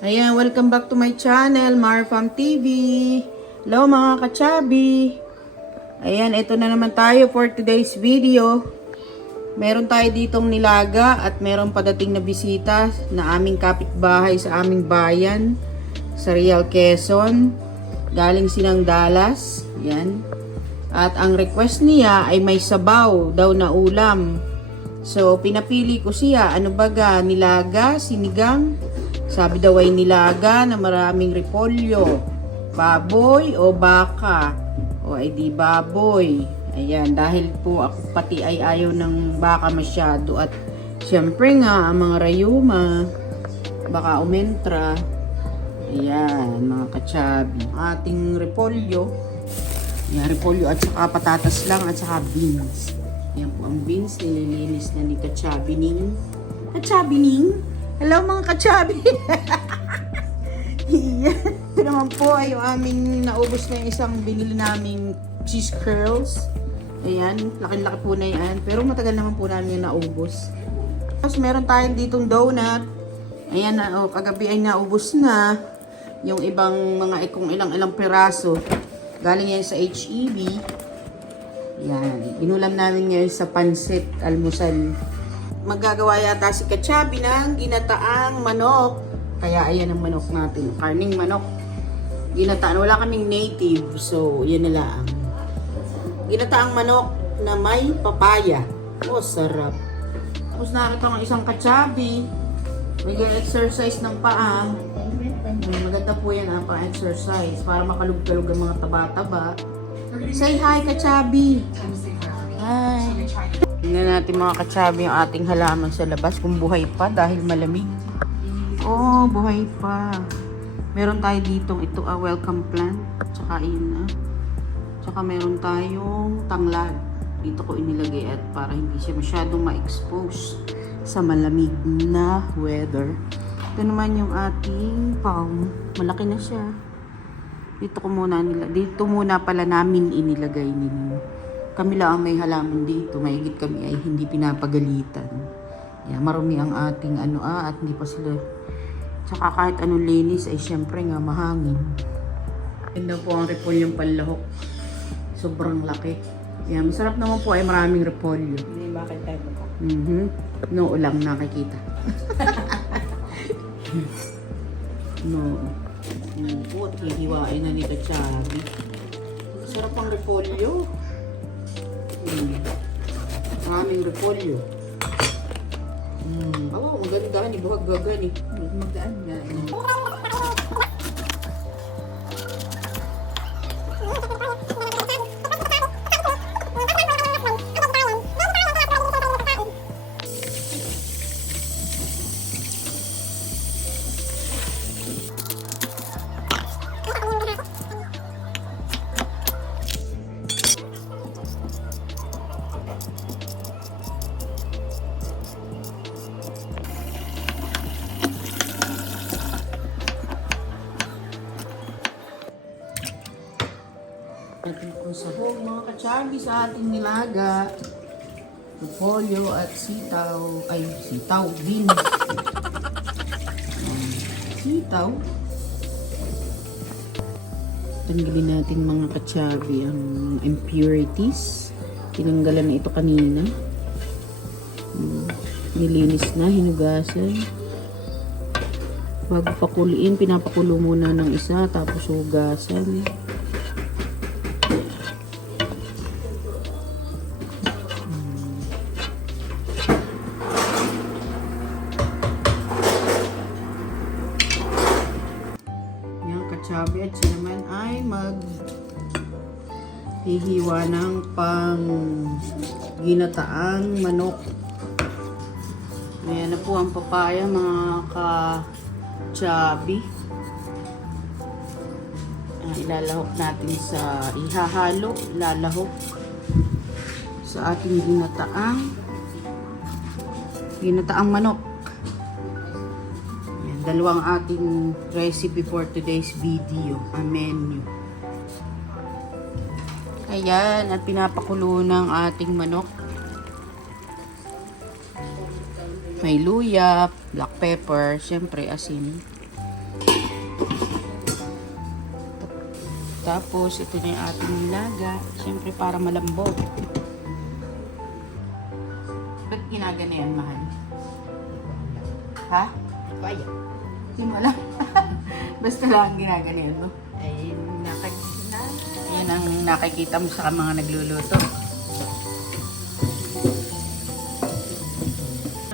Ayan, welcome back to my channel, Marfam TV. Hello mga kachabi. Ayan, ito na naman tayo for today's video. Meron tayo ditong nilaga at meron padating na bisita na aming kapitbahay sa aming bayan sa Real, Quezon. Galing silang Dallas. Ayan. At ang request niya ay may sabaw daw na ulam. So, pinapili ko siya. Ano baga? Nilaga, sinigang? Sabi daw ay nilaga na maraming repolyo, baboy o baka. O ay di baboy. Ayan, dahil po ako pati ay ayaw ng baka masyado. At syempre nga, ang mga rayuma, baka umentra. Ayan, mga kachabi. Ating repolyo. Ayan, repolyo at saka patatas lang at saka beans. Ayan po ang beans, nililinis na ni Kachabi Ning. Kachabi Ning? Hello mga kachabi! Ito naman po ay yung aming naubos na yung isang binili naming cheese curls. Ayan, laki-laki po na yan. Pero matagal naman po namin yung naubos. Tapos meron tayong ditong donut. Ayan na, oh, kagabi ay naubos na. Yung ibang mga kung ilang piraso. Galing yan sa HEB. Ayan, inulam namin ngayon sa pansit almusal. Magagawa yata si Kachabi ng ginataang manok. Kaya ayan ang manok natin. Karning manok. Ginataan. Wala kaming native. So, yan na lang. Ginataang manok na may papaya. Oh, sarap. Tapos nakita ng isang Kachabi. May exercise ng paa. Maganda po yan ang pa-exercise. Para makalug-kalug ang mga taba-taba. Say hi, Kachabi. Hi. Tingnan natin mga kachabi yung ating halaman sa labas kung buhay pa dahil malamig. Oh, buhay pa. Meron tayo ditong ito, welcome plant. Tsaka yun Tsaka meron tayong tanglad. Dito ko inilagay at para hindi siya masyadong ma-expose sa malamig na weather. Ito naman yung ating palm. Malaki na siya. Dito muna pala namin inilagay ninyo. Kami lang ang may halaman dito. Mahigit kami ay hindi pinapagalitan. Yeah, marumi ang ating at hindi pa sila. Tsaka kahit anong linis ay syempre nga mahangin. Ganda po ang repolyong panlahok. Sobrang laki. Yeah, masarap naman po ay maraming repolyo. Hindi bakit tayo po. No, ulam nakikita. No. Po, hihiwain na ni Kachabi. Sarap ang repolyo. Maraming repolyo. Oo, maganda-gani. Buhag-gani. Magdaan nga. Natin kung sahog mga kachabi sa ating nilaga. Repolyo at sitaw. Ay, sitaw. Beans. Sitaw. Tanggalin natin mga kachabi ang impurities. Tinanggalan na ito kanina. Nilinis na, hinugasan. Bago pakuliin, pinapakulo muna ng isa, tapos hugasan. Kachabi at siya naman ay hihiwa ng pang ginataang manok. Ayan na po ang papaya mga kachabi. Ilalahok natin sa ilalahok sa ating ginataang manok. Dalawang ating recipe for today's video, a menu. Ayan, at pinapakulo ng ating manok. May luya, black pepper, syempre asin. Tapos, ito na yung ating nilaga. Syempre, para malambot. Ba't ginagana yan, mahal? Ha? Kaya. Hindi mo alam. Basta lang ginagana yan, no? Ay, Yan ang nakikita mo sa mga nagluluto.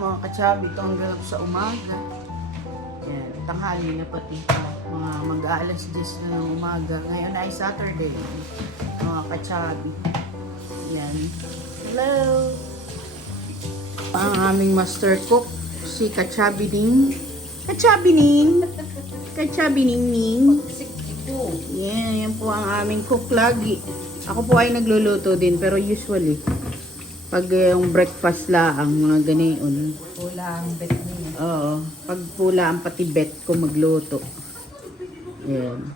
Mga katsabi, ito ang galap sa umaga. Yan, tanghali na pati. Mga mag-aalas 10 na ng umaga. Ngayon ay Saturday. Mga katsabi. Yan. Hello! Ang aming master cook, si Katsabi Ning. Katsabi Ning! Katsabi Ning Ning. Yan, yan po ang aming cook lagi. Ako po ay nagluluto din, pero usually, pag yung breakfast lang, mga ganayon. Pula ang bet niya. Oo, pag pula ang pati bet ko magluto. Yan.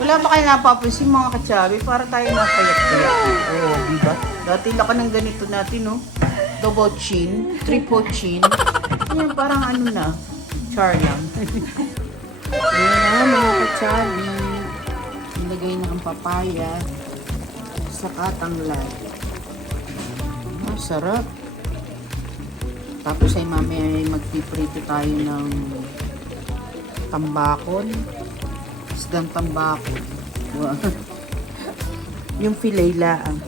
Wala ba kayo napapansin mga katsabi? Para tayo napayat-payat. Oo, diba? Dati laka ng ganito natin, no? Double chin, triple chin. Yan, parang ano na, char lang. Yan na, mga katsabi. Nilagay na ang papaya sa katanglad. Sarap. Tapos ay mamaya ay magpiprito tayo ng tambakon. Isdang tambakon. Wow. Yung filet laang.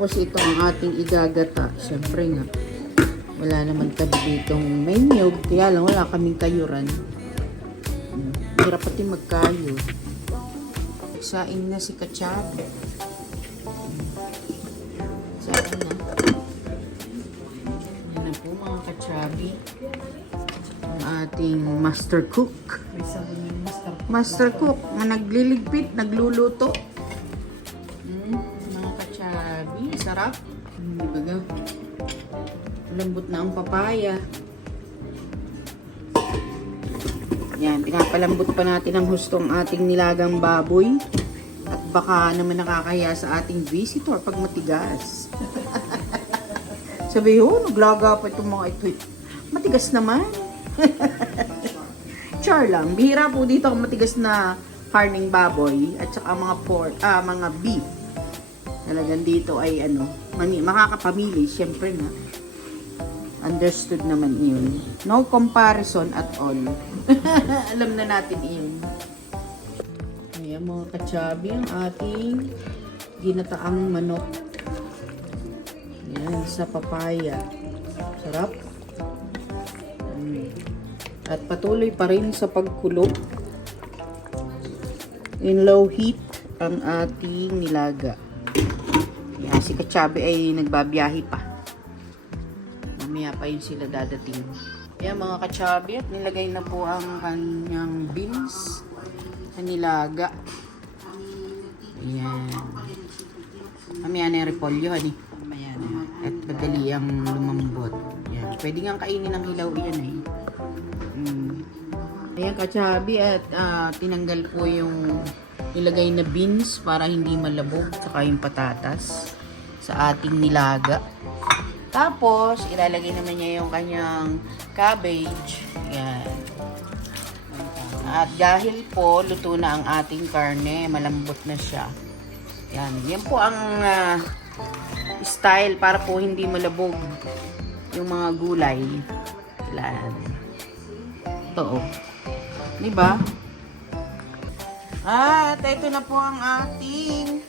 Tapos ito ang ating igagata. Siyempre nga, wala naman kami ditong may niyog. Kaya lang wala kaming kayuran. Hirap pati magkayo. Saing na si Katsabi. Saing na. Yan na po mga Katsabi. Ang ating master cook. May sabi niya, Master cook na nagliligpit, nagluluto. Mga Katsabi, sarap. Diba? Lambot na ang papaya. Yan, pinapalambot pa natin ang husto ang ating nilagang baboy. At baka naman nakakaya sa ating visitor pag matigas. Sabi, naglaga pa itong mga ito. Matigas naman. Char lang. Bihira po dito ang matigas na karning baboy at saka mga pork, mga beef. Talagang dito ay makakapamili, syempre nga. Understood naman yun. No comparison at all. Alam na natin yun. Ayan mga Katsabi, ang ating ginataang manok. Ayan, sa papaya. Sarap. At patuloy pa rin sa pagkulo. In low heat ang ating nilaga. Ayan, si Katsabi ay nagbabiyahe pa. Mamaya pa yun sila dadating. Ayan mga Katsabi, at nilagay na po ang kanyang beans sa nilaga. Ayan. Mamaya na yung repolyo, hani. mamaya na. At madali ang lumambot. Ayan. Pwede nga kainin ng hilaw yan eh. Ayan Katsabi, at tinanggal po yung nilagay na beans para hindi malabog, saka yung patatas sa ating nilaga. Tapos, ilalagay naman niya yung kanyang cabbage. Yan. At dahil po, luto na ang ating karne. Malambot na siya. Yan. Yan po ang style para po hindi malabog yung mga gulay. Yan. Ito, oh. Diba? At ito na po ang ating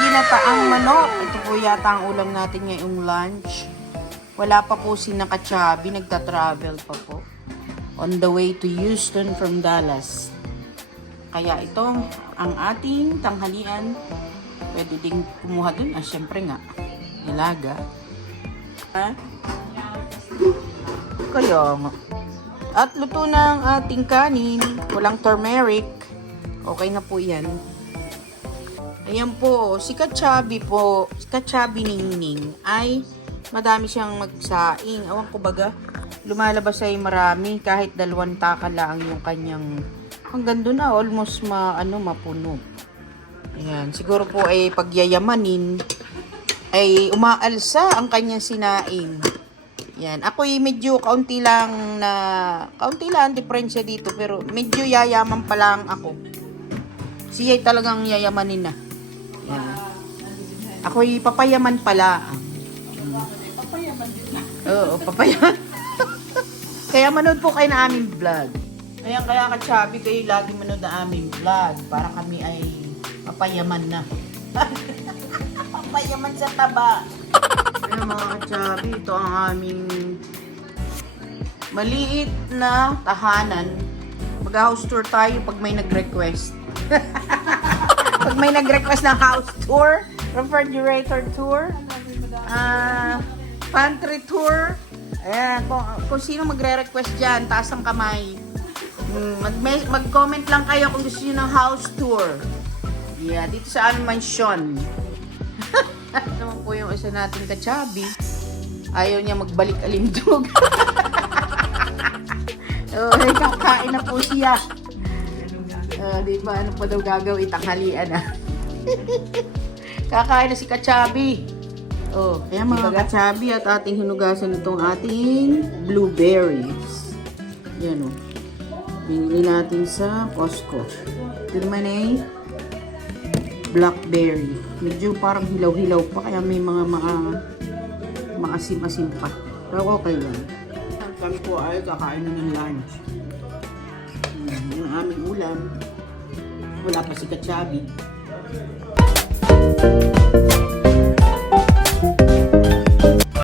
ginataang manok. Ito po yata ang ulam natin ngayong lunch. Wala pa po si Katsabi, nagta-travel pa po. On the way to Houston from Dallas. Kaya ito ang ating tanghalian. Pwede ding kumuha dun. Syempre nga, nilaga. Kaya nga. At luto na ang ating kanin. Walang turmeric. Okay na po yan. Ayan po, si Katsabi po, si Katsabi Ningning ay madami siyang magsaing. Awan ko baga, lumalabas ay marami kahit 2 taka lang yung kanyang hanggang doon na almost mapuno. Ayan, siguro po ay pagyayamanin ay umaalsa ang kanyang sinaing. Yan. Ako'y medyo kaunti lang ang diferensya dito, pero medyo yayaman pa lang ako. Siya'y talagang yayamanin na. Yan. Ako'y papayaman pala. Oo, papayaman. Kaya manood po kayo na aming vlog. Ayan, kaya ka-chubby kayo lagi manood na aming vlog para kami ay papayaman na. Papayaman sa taba. Ayan mga ka-chubby, ito ang aming maliit na tahanan. Mag-house tour tayo pag may nag-request. Pag may nag-request ng house tour, refrigerator tour, pantry tour. Ayan, kung sino magre-request dyan, taas ang kamay. Mag-comment lang kayo kung gusto nyo ng house tour. Yeah, dito sa aming mansion. Naman po yung isa nating ka-chubby. Ayaw niya magbalik alindog. Kakain na po siya. Di ba? Ano pa daw gagawin? Tanghalian na. Kakain na si ka-chubby. Kaya mga ka-chubby at ating hinugasan itong ating blueberries. Yan o. Binili natin sa Costco. Ito naman ay blackberry. Medyo parang hilaw-hilaw pa kaya may mga maasim-asim pa. Pero okay lang. Kami po ay kakain na ng lunch. Yung aming ulam. Wala pa si ka-chubby.